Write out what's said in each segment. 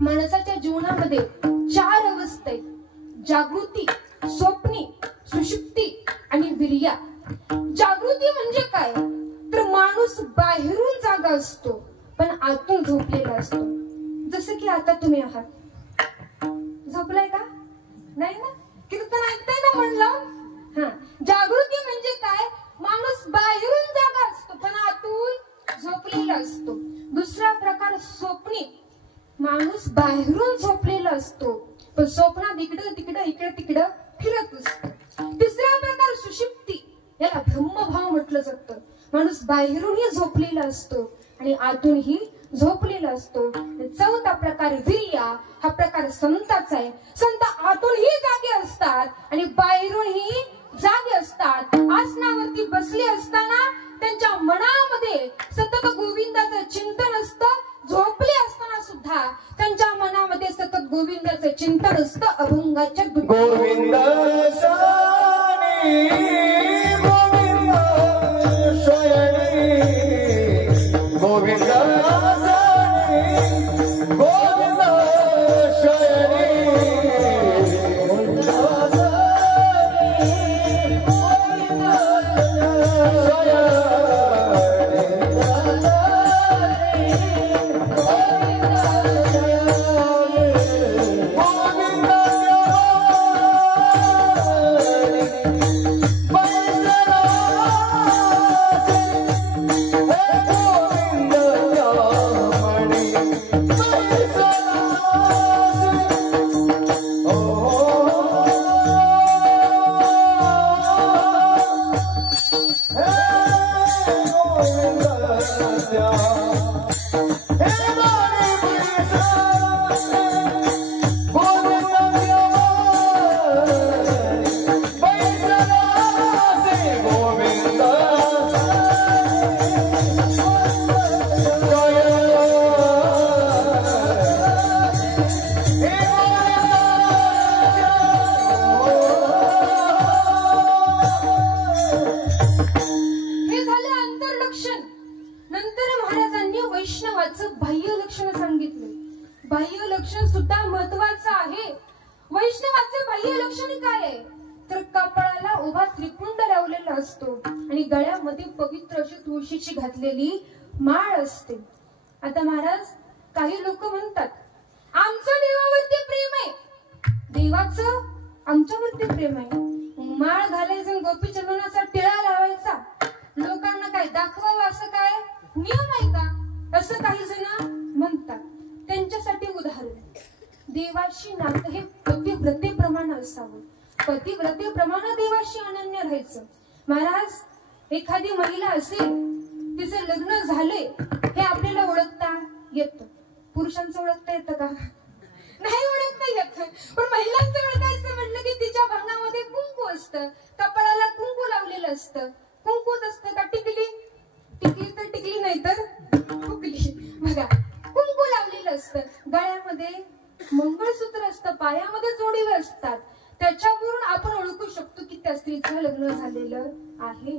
माणसाच्या जीवनामध्ये 4 अवस्था आहेत: जागृती, स्वप्नी, सुषुप्ती आणि विर्या. जागृती म्हणजे काय? तर माणूस बाहेरून जागा असतो पण आतून झोपलेला असतो. जसं की आता तुम्ही आहात. झोपलाय का? नाही ना? कीर्तन ऐकताय ना म्हणलं? जागृती म्हणजे काय? माणूस बाहेरून जागा असतो पण आतून झोपलेला असतो. दुसरा प्रकार स्वप्नी. माणूस बाहेरून झोपलेला असतो पण स्वप्नात इकडं तिकडं फिरत असतो. तिसरा प्रकार सुषुप्ती. याला ब्रह्मभाव म्हटलं जातं. माणूस बाहेरूनही झोपलेला असतो आणि आतूनही झोपलेला असतो. चौथा प्रकार विर्या. हा प्रकार संताचा आहे. संत आतूनही जागे असतात आणि बाहेरूनही जागे असतात. आसनावरती बसले असताना त्यांच्या मनामध्ये सतत गोविंदाचं चिंतन असतं. झोपले असताना सुद्धा त्यांच्या मनामध्ये सतत गोविंदाचं चिंतन असतं. अभंगाच्या गोविंद घातलेली माळ असते. आता महाराज, काही लोक म्हणतात आमचं देवावरती प्रेम आहे. देवाचं आमच्यावरती प्रेम आहे. माळ घालायचं, गोपीचंदनाचा टिळा लावायचा, लोकांना काय दाखवावं असं काय नियम आहे का? असं काही जण म्हणतात. त्यांच्यासाठी उदाहरण, देवाशी नातं हे पतिव्रतेप्रमाणे असावं. पतिव्रतेप्रमाणे देवाशी अनन्य राहायचं. महाराज, एखादी महिला असेल, तिचं लग्न झाले हे आपल्याला ओळखता येतं. पुरुषांचं ओळखता येतं का? नाही ओळखता येत. पण महिलांचं ओळखायचं म्हटलं की तिच्या भांगामध्ये कुंकू असतं, कपाळाला कुंकू लावलेलं असतं. कुंकूच असतं का टिकली? टिकली तर टिकली, नाही तर फुकली. बघा, कुंकू लावलेलं असतं. गळ्यामध्ये मंगळसूत्र असतं, पायामध्ये जोडवे असतात. त्याच्यावरून आपण ओळखू शकतो की त्या स्त्रीचं लग्न झालेलं आहे.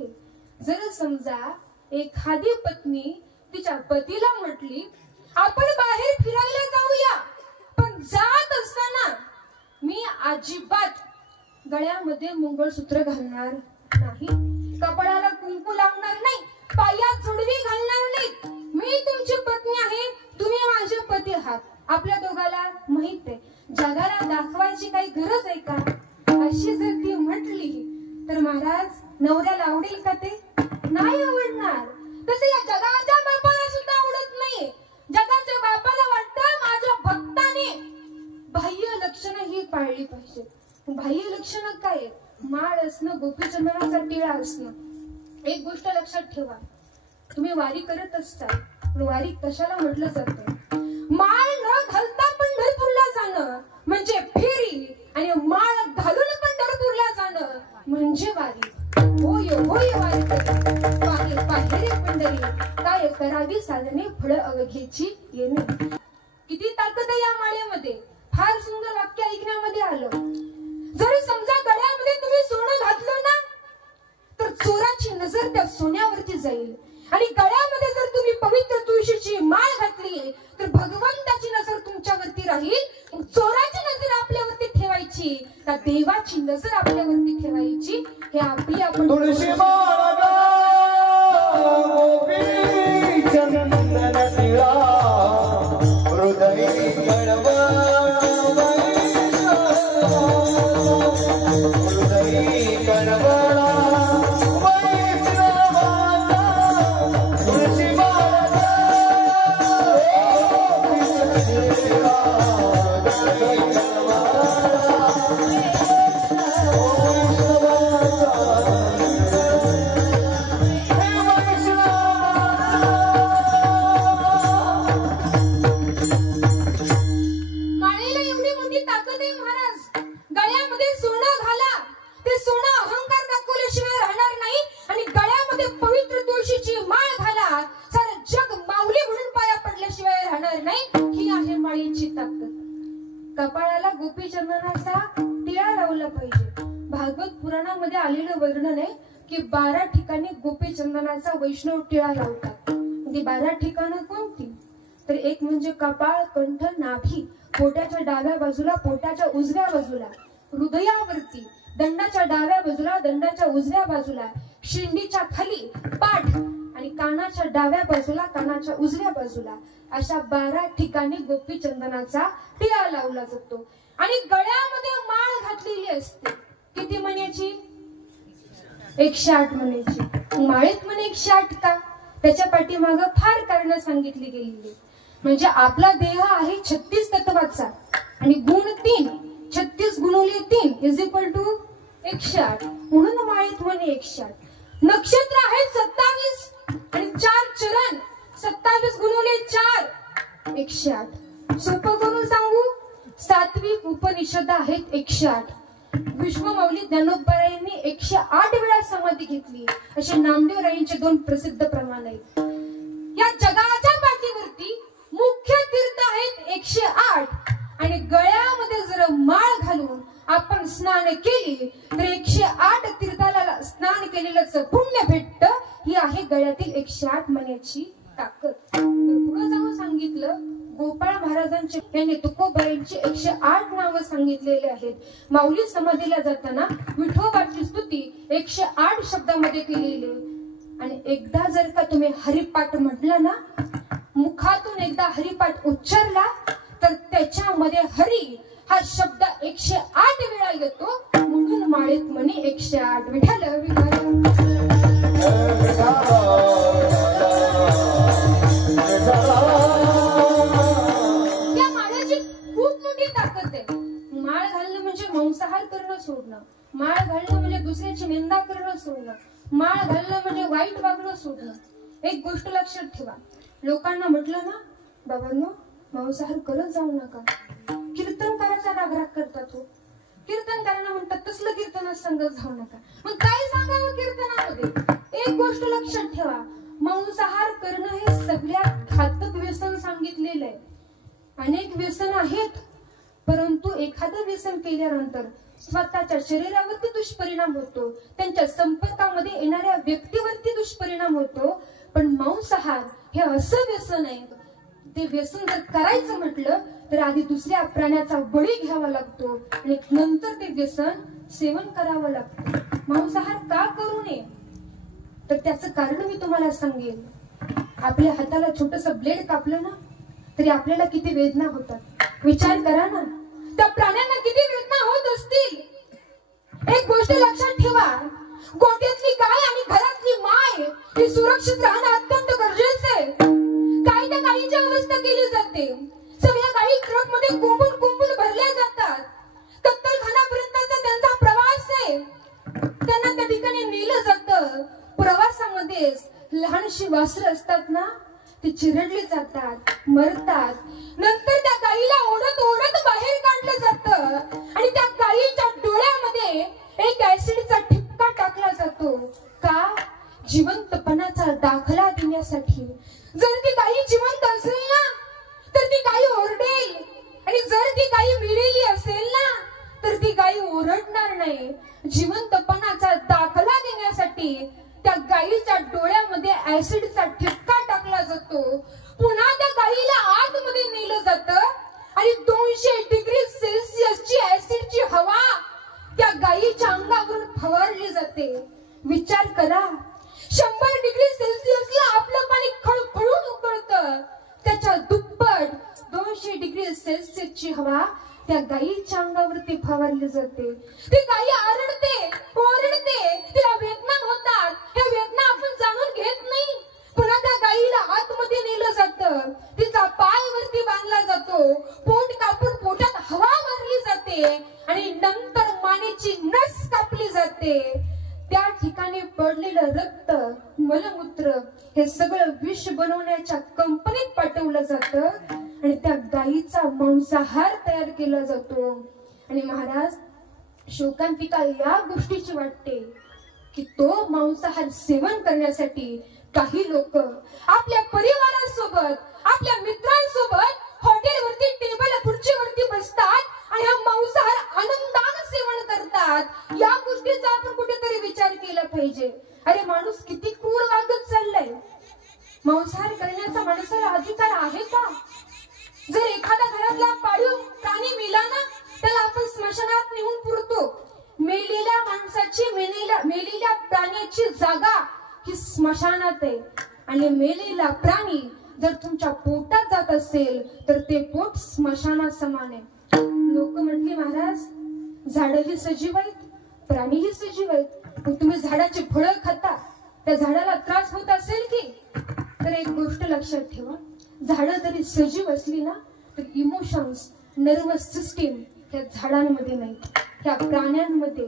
जर समजा एखादी पत्नी तिच्या पतीला म्हटली आपण बाहेर फिरायला जाऊया, पण जात असताना मी अजिबात गळ्यामध्ये मंगळसूत्र घालणार नाही, कपाळाला कुंकू लावणार नाही, पायात जोडवी घालणार नाही, मी तुमची पत्नी आहे, तुम्ही माझे पती आहात, आपल्या दोघाला माहित आहे, जगाला दाखवायची काही गरज आहे का? अशी जर ती म्हटली तर महाराज, नवऱ्याला आवडेल का? ते नाही आवडणार. तसे या जगाच्या बापाला सुद्धा आवडत नाही. जगाच्या बापाला वाटतं माझ्या भक्ताने बाह्य लक्षणं ही पाळली पाहिजे. बाह्य लक्षणं काय? माळ असणं, गोपीचंदनाचा टिळा असणं. एक गोष्ट लक्षात ठेवा, तुम्ही वारी करत असता, पण वारी कशाला म्हटलं जातं? माळ न घालता पंढरपूरला जाणं म्हणजे फेरी, आणि माळ घालून पंढरपूरला जाणं म्हणजे वारी. होय होय वारी पाहे पाहे पंढरी, काय करावी साधने फळ अवघेची येणे. किती ताकद आहे या माळेमध्ये. फार सुंदर वाक्य ऐकण्यामध्ये आलं. जर समजा गळ्यामध्ये तुम्ही सोनं घातलं ना, तर चोराची नजर त्या सोन्यावरती जाईल आणि गळ्यामध्ये जर तुम्ही पवित्र तुळशीची माळ घातली तर भगवंताची नजर तुमच्यावरती राहील. चोराची नजर आपल्यावरती ठेवायची का देवाची नजर आपल्यावरती ठेवायची हे आपली आपण तुळशी माळ गोपी चंदन तिळा हृदय कपाळाला गोपी चंदनाचा टिळा लावला पाहिजे. भागवत पुराणामध्ये आलेलं वर्णन आहे की 12 ठिकाणी गोपी चंदनाचा वैष्णव टिळा लावतात. ती 12 ठिकाणं कोणती तर एक म्हणजे कपाळ, कंठ, नाभी, पोटाच्या डाव्या बाजूला, पोटाच्या उजव्या बाजूला, हृदयावरती, दंडाच्या डाव्या बाजूला, दंडाच्या उजव्या बाजूला, शिंडीच्या खाली, पाठ आणि कानाच्या डाव्या बाजूला, कानाच्या उजव्या बाजूला अशा 12 ठिकाणी गोपी चंदनाचा टिळा लावला जातो. आणि गळ्यामध्ये माळ घातलेली असते. किती मण्याची? 108 मण्याची. माळेत म्हणे 108 का? त्याच्या पाठीमागं फार कारण सांगितली गेलेली. म्हणजे आपला देह आहे 36 तत्वाचा आणि गुण 3. 36 गुणिले 3 इज इक्वल टू 108. म्हणून माळेत म्हणे 108. नक्षत्र आहेत 27 आणि 4 चरण 27 गुणिले 4 108. सोपं करून सांगू, सात्विक उपनिषद आहेत 108. विश्वमाऊली ज्ञानोबरायांनी 108 वेळा समाधी घेतली असे नामदेवरायांचे 2 प्रसिद्ध प्रमाण आहेत. या जगाच्या पाठीवरती मुख्य तीर्थ आहेत 108 आणि गळ्यामध्ये जर माळ घालून आपण स्नान केली तर 108 तीर्थाला स्नान केलेलं पुण्य भेटत. ही आहे गळ्यातील 108 मण्याची ताकद. पुढे जाऊन सांगितलं गोपाळ महाराजांचे यांनी तुकोबारांची 108 नावं सांगितलेले आहेत. माऊली समाधीला जाताना विठोबाची स्तुती 108 शब्दामध्ये केलेली. आणि एकदा जर का तुम्ही हरिपाठ म्हटलं ना, मुखातून एकदा हरिपाठ उच्चारला तर त्याच्यामध्ये हरी हा शब्द 108 वेळा येतो. म्हणून माळेत म्हणे 108. विठ्ठल या माळेची खूप मोठी ताकद आहे. माळ घालणं म्हणजे मांसाहार करणं सोडणं. माळ घालणं म्हणजे दुसऱ्याची निंदा करणं सोडणं. माळ घालणं म्हणजे वाईट वागणं सोडणं. एक गोष्ट लक्षात ठेवा, लोकांना म्हटलं ना बाबांनो मांसाहार करत जाऊ नका, कीर्तनकाराचा रागराग करतात. तो कीर्तनकारांना म्हणतात तसलं कीर्तनात संगत जाऊ नका. मग काय सांगावं कीर्तनामध्ये? एक गोष्ट लक्षात ठेवा, मांसाहार करणं हे सगळ्यात घातक व्यसन सांगितलेलं आहे. अनेक व्यसन आहेत परंतु एखादं व्यसन केल्यानंतर स्वतःच्या शरीरावरती दुष्परिणाम होतो, त्यांच्या संपर्कामध्ये येणाऱ्या व्यक्तीवरती दुष्परिणाम होतो. पण मांसाहार हे असं व्यसन आहे, ते व्यसन जर करायचं म्हटलं तर आधी दुसऱ्या प्राण्याचा बळी घ्यावा लागतो आणि नंतर ते व्यसन सेवन करावं लागतं. मांसाहार का करू नये तर त्याचं कारण मी तुम्हाला सांगेन. आपल्या हाताला छोटंसं ब्लेड कापलं ना तरी आपल्याला किती वेदना होतात. विचार करा ना, त्या प्राण्यांना किती वेदना होत असतील. एक गोष्ट लक्षात ठेवा, गोठ्यातली गाय आणि घरातली माय ही सुरक्षित राहणं अत्यंत गरजेचं आहे. काही त्या गायीची अवस्था केली जाते. सगळ्या गायी ट्रक मध्ये कोंबून भरल्या जातात. कत्तलखान्यापर्यंतचा त्यांचा प्रवास आहे. त्यांना त्या ठिकाणी नेलं जातं. प्रवासामध्येच लहानशी वासरं असतात ना, ती चिरडली जातात, मरतात. नंतर त्या गायीला ओढत ओढत बाहेर काढलं जातं आणि त्या गायीच्या डोळ्यामध्ये एक ऍसिडचा ठिपका टाकला जातो. का? जिवंतपणाचा दाखला देण्यासाठी. जर ती गायी जिवंत असेल ना तर ती गायी ओरडेल आणि जर ती गायी मिळेली असेल ना तर ती गायी ओरडणार नाही. जिवंतपणाचा दाखला देण्यासाठी त्या गायीच्या डोळ्यामध्ये ऍसिडचा अंगावरून फवारली जाते. विचार करा, 100 डिग्री सेल्सिअसला आपलं पाणी खळखळून उकळतं. त्याच्या दुप्पट 200 डिग्री सेल्सिअसची हवा त्या गायीच्या अंगावरती फवारली जाते. ती गायी आरडते, ओरडते, तिला वेदना होतात. ह्या वेदना आपण जाणून घेत नाही. पुन्हा त्या गायीला आतमध्ये नेलं जातं, तिचा पाय वरती बांधला जातो, पोट कापून पोटात हवा भरली जाते आणि नंतर मानेची नस कापली जाते. त्या ठिकाणी पडलेलं रक्त, मलमूत्र हे सगळं विष बनवण्याच्या कंपनीत पाठवलं जातं आणि त्या गायीचा मांसाहार तयार केला जातो. आणि महाराज, शोकांतिका या गोष्टीची वाटते की तो मांसाहार सेवन करण्यासाठी काही लोक आपल्या परिवारासोबत, आपल्या मित्रांसोबत हॉटेलवरती टेबल खुर्चीवरती बसतात आणि हा मांसाहार आनंदाने सेवन करतात. या गोष्टीचा आपण कुठेतरी विचार केला पाहिजे. अरे माणूस किती क्रूर वागत चाललाय. मांसाहार करण्याचा माणसाला अधिकार आहे का? जर एखाद्या घरातला पाळीव प्राणी मेला ना, त्याला आपण स्मशानात नेऊन पुरतो. मेलेल्या माणसाची, मेलेल्या प्राण्याची जागा ही स्मशानात आहे. आणि मेलेला प्राणी जर तुमच्या पोटात जात असेल तर ते पोट स्मशाना समान आहे. लोक म्हटली, महाराज झाडही सजीव आहेत, प्राणीही सजीव आहेत, पण तुम्ही झाडाची फळं खाता, त्या झाडाला त्रास होत असेल की? तर एक गोष्ट लक्षात ठेवा, झाडं जरी सजीव असली ना तर इमोशन्स, नर्वस सिस्टीम ह्या झाडांमध्ये नाही, ह्या प्राण्यांमध्ये.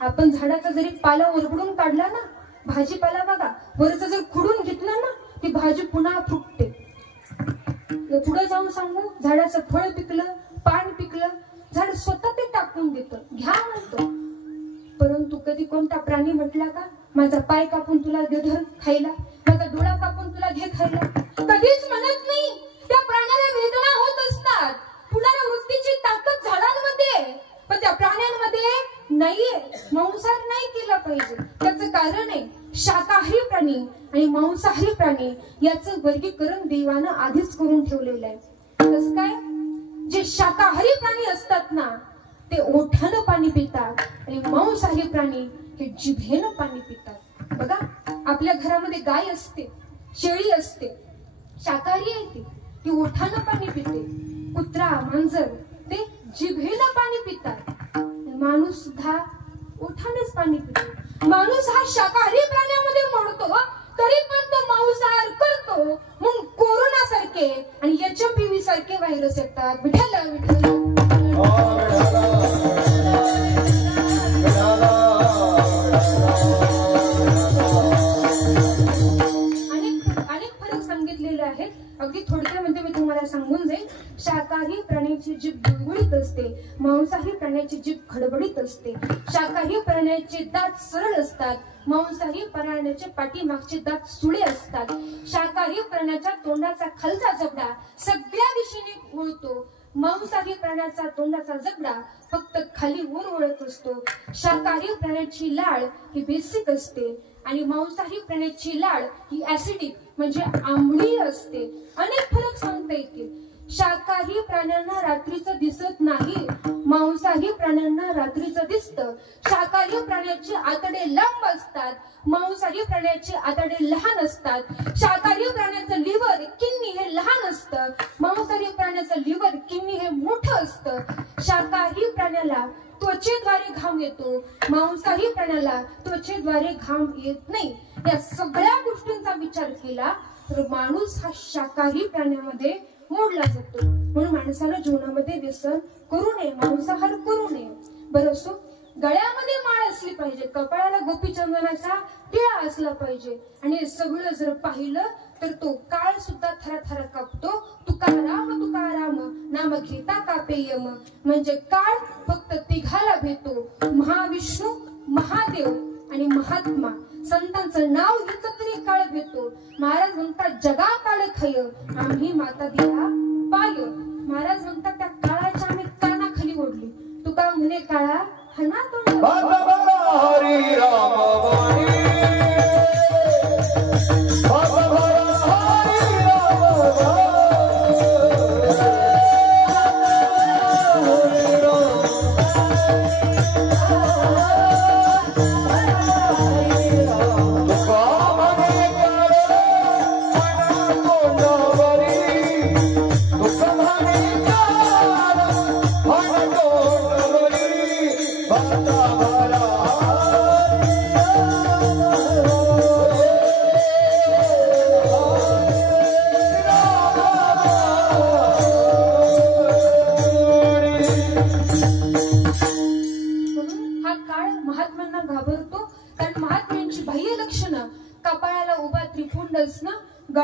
आपण झाडाचा जरी पाला ओरबडून काढला ना, भाजीपाला बघा, वरचं जर खुडून घेतलं ना, ती भाजी पुन्हा फुटते. पुढे जाऊन सांगू, झाडाचं फळ पिकलं, पान पिकलं, झाड स्वतः ते टाकून देतं, घ्या म्हणतो. परंतु कधी कोणता प्राणी म्हटला का, माझा पाय कापून तुला दे धर खायला, माझा डोळा कापून तुला घे खायला? कधीच म्हणत नाही. त्या प्राण्याला वेदना होत असतात, पुनरावृत्तीची ताकद झाडांमध्ये, पण त्या प्राण्यांमध्ये नाहीये. मांसाहार नाही केला पाहिजे. त्याचं कारण आहे, शाकाहारी प्राणी आणि मांसाहारी प्राणी याचं वर्गीकरण देवानं आधीच करून ठेवलेलं आहे. कसं काय? जे शाकाहारी प्राणी असतात ना, ते ओठानं पाणी पितात आणि मांसाहारी प्राणी हे जिभेनं पाणी पितात. बघा, आपल्या घरामध्ये गाय असते, शेळी असते, शाकाहारी आहे ती ओठानं पाणी पिते. कुत्रा, मांजर ते जिभेनं पाणी पितात. माणूस सुद्धा ओठानेच पाणी पितो. माणूस हा शाकाहारी प्राण्यामध्ये मोडतो, तरी पण तो मांसाहार करतो. म्हणून कोरोना सारखे आणि HPV सारखे व्हायरस येतात. विठ्ठल विठ्ठल. अनेक फरक सांगितलेले आहेत. अगदी थोडक्यामध्ये मी तुम्हाला सांगून जाईल. शाकाहारी प्राण्याची जीभ गुळगुळीत असते, मांसाहारी प्राण्याची जीभ खडबडीत असते. शाकाहारी प्राण्याचे दात सरळ असतात, मांसाहारी प्राण्याचे पाठीमागचे दात सुळे असतात. शाकाहारी प्राण्याच्या तोंडाचा खालचा जबडा सगळ्या दिशेने वळतो, मांसाहारी प्राण्याचा तोंडाचा जबडा फक्त खाली वर वळत असतो. शाकाहारी प्राण्याची लाळ ही बेसिक असते आणि मांसाहारी प्राण्याची लाळ ही ऍसिडिक म्हणजे आंबळी असते. अनेक फरक सांगता येतील. शाकाहारी प्राण्यांना रात्रीचं दिसत नाही, मांसाहारी प्राण्यांना रात्रीचं दिसतं. शाकाहारी प्राण्याचे आतडे लांब असतात, मांसाहारी प्राण्याचे आतडे लहान असतात. शाकाहारी प्राण्याचं लिव्हर, किडनी हे लहान असतं, मांसाहारी प्राण्याचं लिव्हर, किडनी हे मोठं असतं. शाकाहारी प्राण्याला त्वचेद्वारे घाम येतो, मांसाहारी प्राण्याला त्वचेद्वारे घाम येत नाही. या सगळ्या गोष्टींचा विचार केला तर माणूस हा शाकाहारी प्राण्यामध्ये मोडला जातो. म्हणून माणसाला जीवनामध्ये व्यसन करू नये, मांसाहार करू नये. बरं असो, गळ्यामध्ये माळ असली पाहिजे, कपाळाला गोपीचंदनाचा टिळा असला पाहिजे. आणि हे सगळं जर पाहिलं तर तो काळ सुद्धा थराथरा कापतो. तुकाराम तुकाराम नाम घेता कापे यम. म्हणजे काळ फक्त तिघाला भेटतो, महाविष्णू, महादेव आणि महात्मा. संतांचं नाव घेतलं तरी काळ भेटतो. महाराज म्हणतात, जगा काळ खय आम्ही माता दिला पाय. महाराज म्हणतात, त्या काळाच्या आम्ही कानाखाली ओढली. तुका म्हणे, काळा हना तोंड हरी राम वाणी Oh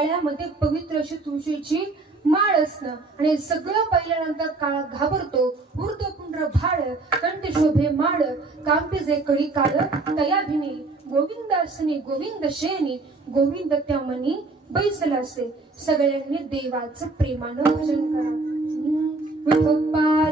गळ्यामध्ये पवित्र अशी तुळशीची माळ असणं आणि सगळं पाहिल्यानंतर काळ घाबरतो उरतो पुंड्र भाड कंठ शोभे माड कांपे जे कडी काळ तयाभिनी गोविंद असनी गोविंद शेनी गोविंद त्या मनी बैसला असे. सगळ्यांनी देवाचं प्रेमानं भजन करा. विठोबा